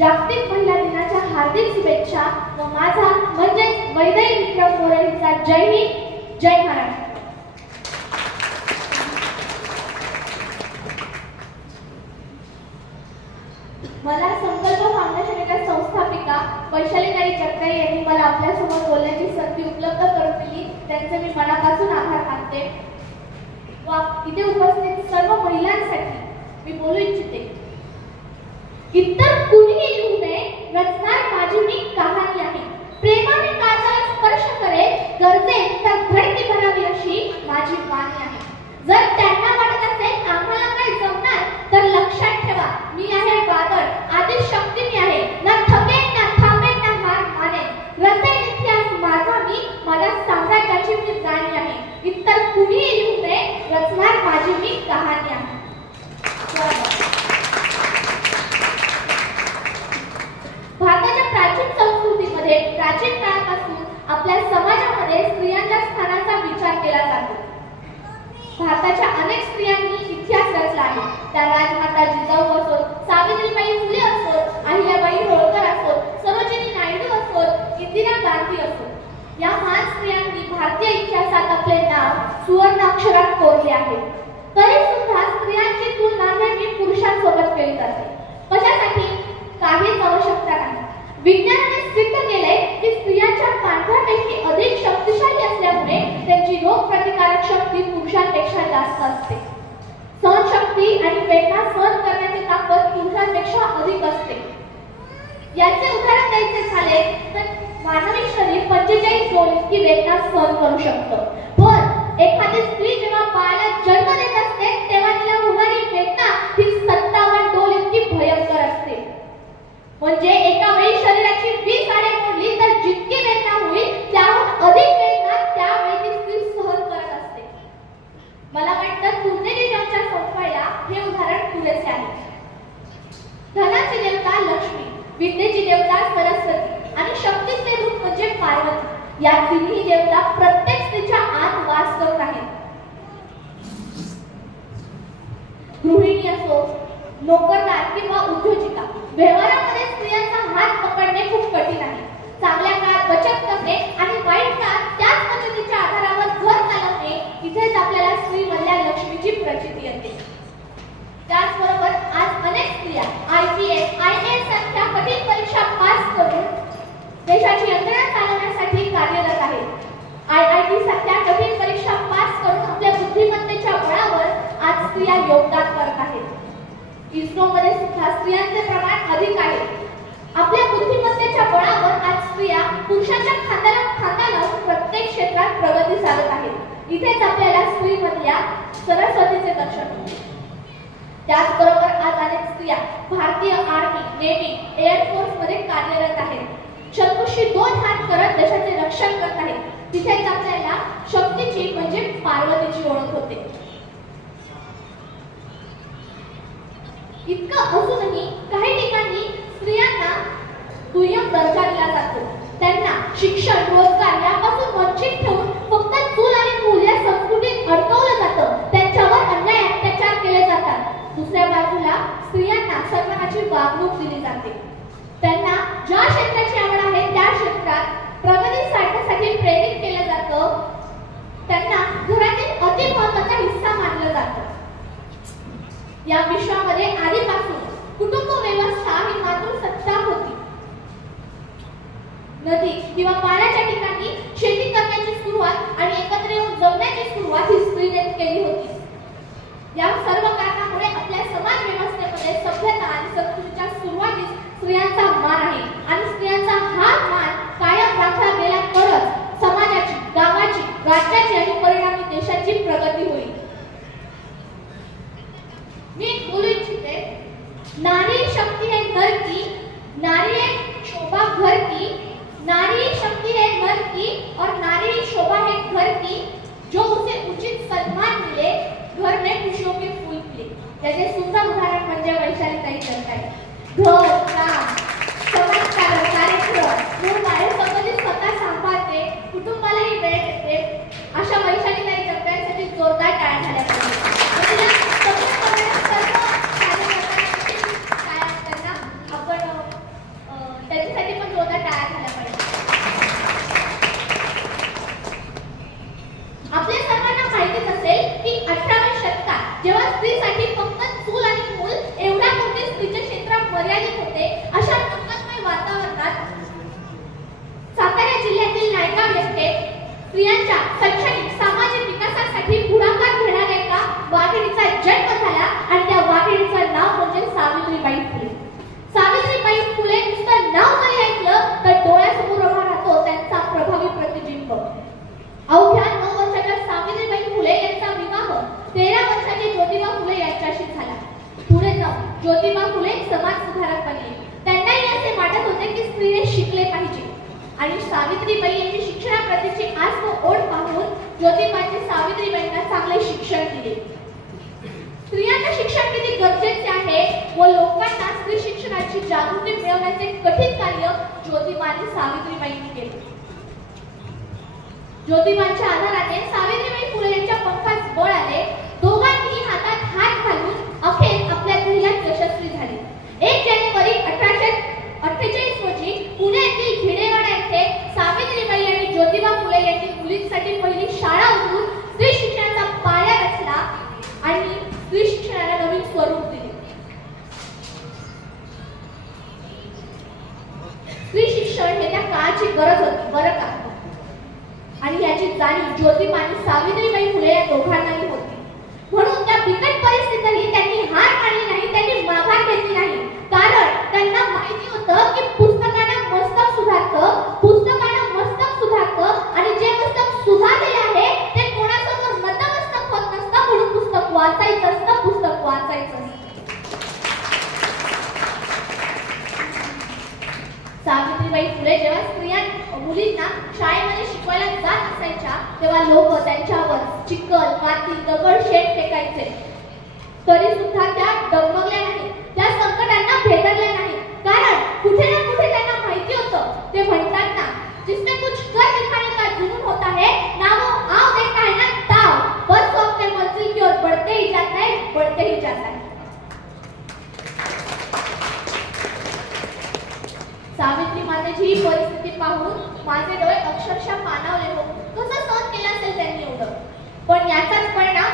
जागतिक महिला दिनाच्या हार्दिक शुभेच्छा व माझा म्हणजेच वैदई विक्रम मोरे हिचा जय हिंद जय महाराष्ट्र. मला संकल्प फाउंडेशनच्या संस्थापिका वैशालीताई जगदाई यांनी मला आपल्यासोबत बोलण्याची संधी उपलब्ध करून दिली. त्यांचे मी मनापासून आभार मानते. व इथे उपस्थित सर्व महिलांसाठी मी बोलू इच्छिते. इतर कुणीही लिहू नये रचणार माझी मी कहाणी आहे. प्रेमाने काचाला स्पर्श करेल गरजे तर धडकी भरावी अशी माझी वाणी आहे. जर त्या वाटत असेल आम्हाला काय जमणार तर लक्षात ठेवा मी आहे वादळ आधी शक्ती मी आहे ना थकेन ना थांबेन ना हार मानेन रचेन इतिहास माझा मी माझ्या साम्राज्याची मी जाणी आहे इतर कुणीही लिहू नये रचणार माझी मी कहाणी आहे धन्यवाद. भारताच्या प्राचीन संस्कृतीमध्ये प्राचीन काळापासून आपल्या समाजामध्ये स्त्रियांच्या स्थानाचा विचार केला जातो भारताच्या अनेक स्त्रियांनी इतिहास रचला आहे त्या राजमाता जिजाऊ असोत सावित्रीबाई फुले असोत अहिल्याबाई होळकर असोत सरोजिनी नायडू असोत इंदिरा गांधी असोत या महान स्त्रियांनी भारतीय इतिहासात आपले नाव सुवर्णाक्षरात कोरले आहे. तरी सुद्धा स्त्रियांची तुलना नेहमी पुरुषांसोबत केली जाते. कशासाठी? काहीच आवश्यकता नाही. विज्ञानाने सिद्ध केले की स्त्रियांच्या पांढऱ्यापैकी अधिक शक्तिशाली असल्यामुळे त्यांची रोग प्रतिकारक शक्ती पुरुषांपेक्षा जास्त असते. सहनशक्ती आणि वेदना सहन करण्याची ताकद पुरुषांपेक्षा अधिक असते. याचे उदाहरण द्यायचे झाले तर मानवी शरीर पंचेचाळीस डोल इतकी वेदना सहन करू शकतं. एखादी स्त्री जेव्हा बाळाला जन्म देत असते तेव्हा तिला होणारी वेदना ही सत्तावन्न डोल इतकी भयंकर असते. म्हणजे एका वेळी शरीराची वीस हाडे मोडली तर जितकी वेदना होईल त्याहून अधिक वेदना त्यावेळी ती स्त्री सहन करत असते. मला वाटतं तुलनेने ज्यांच्या सोपवायला हे उदाहरण पुरेसे आहे. धनाची देवता लक्ष्मी विद्येची देवता सरस्वती आणि शक्तीचे रूप म्हणजे पार्वती. या तिन्ही देवता प्रत्येक तिच्या आत वास करत आहेत. गृहिणी असो नोकरदार किंवा उद्योजिका व्यवहारामध्ये स्त्रियांचा हात पकडणे खूप कठीण आहे. चांगल्या काळात बचत करणे आणि वाईट काळात त्याच बचतीच्या आधारावर घर चालवणे इथेच आपल्याला स्त्रीमधल्या लक्ष्मीची प्रचिती येते त्याचबरोबर आज अनेक स्त्रिया I P S I S सारख्या कठीण परीक्षा पास करून देशाची यंत्रणा चालवण्यासाठी कार्यरत आहेत आय आय टी सारख्या कठीण परीक्षा पास करून आपल्या बुद्धिमत्तेच्या बळावर आज स्त्रिया योगदान करत आहेत इस्रो मध्ये सुद्धा स्त्रियांचे प्रमाण अधिक आहे. आपल्या बुद्धिमत्तेच्या बळावर आज स्त्रिया पुरुषांच्या खांद्याला खांदा लावून प्रत्येक क्षेत्रात प्रगती साधत आहेत. इथेच आपल्याला स्त्रीमधल्या सरस्वतीचे दर्शन होते त्याचबरोबर आज अनेक स्त्रिया भारतीय आर्मी नेव्ही एअरफोर्समध्ये कार्यरत आहेत. शत्रूशी दोन हात करत देशाचे रक्षण करत आहेत. तिथेच आपल्याला शक्तीची म्हणजे पार्वतीची ओळख होते. इतकं असूनही काही ठिकाणी स्त्रियांना दुय्यम दर्जा दिला जातो. त्यांना शिक्षण रोजगार यापासून वंचित ठेवून फक्त चूल आणि मूल या संस्कृतीत अडकवलं जातं. त्यांच्यावर अन्याय अत्याचार केले जातात. दुसऱ्या बाजूला स्त्रियांना सन्मानाची वागणूक दिली जाते. त्यांना ज्या क्षेत्राची आवड आहे त्या क्षेत्रात प्रगती साधण्यासाठी प्रेरित केलं जातं. त्यांना घरातील अति महत्त्वाचा हिस्सा मानलं जातं. या विश्वामध्ये आधीपासून कुटुंब व्यवस्था ही मातृसत्ता होती. नदी किंवा पाण्याच्या ठिकाणी शेती करण्याची सुरुवात आणि एकत्र येऊन जगण्याची सुरुवात ही स्त्रीने केली होती. या सर्व घर की नारी शक्ति है घर की और नारी शोभा है घर की जो उसे उचित सम्मान मिले घर में खुशियों के फूल खिले। जैसे सुंदर स्त्रियांच्या शैक्षणिक सामाजिक विकासासाठी पुढाकार घेणाऱ्या एका वाघिणीचा जन्म झाला आणि त्या वाघिणीचं नाव म्हणजे सावित्रीबाई फुले. सावित्रीबाई फुले नुसतं नाव जरी ऐकलं तर डोळ्यासमोर उभा राहतो त्यांचा प्रभावी प्रतिबिंब. अवघ्या नऊ वर्षाच्या सावित्रीबाई फुले यांचा विवाह तेरा वर्षाचे ज्योतिबा फुले यांच्याशी झाला. पुढे जाऊन ज्योतिबा फुले समाज सुधारक बनले. त्यांनाही असे वाटत होते की स्त्रीने शिकले पाहिजे. आणि सावित्रीबाई यांची शिक्षणाप्रतीची आत्म व ओढ पाहून ज्योतिबांनी सावित्रीबाईंना चांगले शिक्षण दिले. स्त्रियांना शिक्षण किती गरजेचे आहे व लोकांना स्त्री शिक्षणाची जागृती मिळवण्याचे कठीण कार्य ज्योतिबाने सावित्रीबाईंनी केले. ज्योतिबांच्या आधाराने सावित्रीबाई फुले यांच्या पंखास बळ आले दोघांनी हातात हात घालून अखेर आपल्या ध्येयात यशस्वी झाले एक जानेवारी अठराशे अठ्ठेचाळीस रोजी पुणे येथील भिडेवाडा येथे सावित्रीबाई आणि ज्योतिबा फुले यांनी मुलींसाठी पहिली शाळा उघडून स्त्री शिक्षणाचा पाया रचला आणि स्त्री शिक्षणाला नवीन स्वरूप दिले स्त्री शिक्षण हे त्या काळाची गरज होती बरं का आणि याची जाणीव ज्योतिबा आणि सावित्रीबाई फुले या दोघांनाही होती म्हणून त्या बिकट परिस्थितीतही त्यांनी हार मानली नाही त्यांनी माघार घेतली नाही कारण त्यांना माहिती होतं की पुस्तकानं मस्तक सुधारतं पुस्तकानं मस्तक सुधारतं आणि जे पुस्तक सुधारलेले आहे ते कोणासमोर नतमस्तक होत नसतं वाचायचंच ना पुस्तक वाचायचं सावित्रीबाई फुले जेव्हा स्त्रिया मुलींना शाळेमध्ये शिकवायला जात असायच्या तेव्हा लोक त्यांच्यावर चिखल माती दगड शेत फेकायचे. तरी सुद्धा त्या डगमगल्या नाही त्या संकटांना भेदरल्या नाही कारण कुठे ना कुठे त्यांना माहिती होतं ते म्हणतात ना जिसमें कुछ कर दिखाने का जुनून होता है ना वो आव देखता है ना ताव बस वो अपने मंजिल की ओर बढ़ते ही जाता है ही जाता है सावित्री मातेची ही परिस्थिती पाहून माझे डोळे अक्षरशः पानावले हो कसा सहन केला असेल त्यांनी एवढं? पण याचाच परिणाम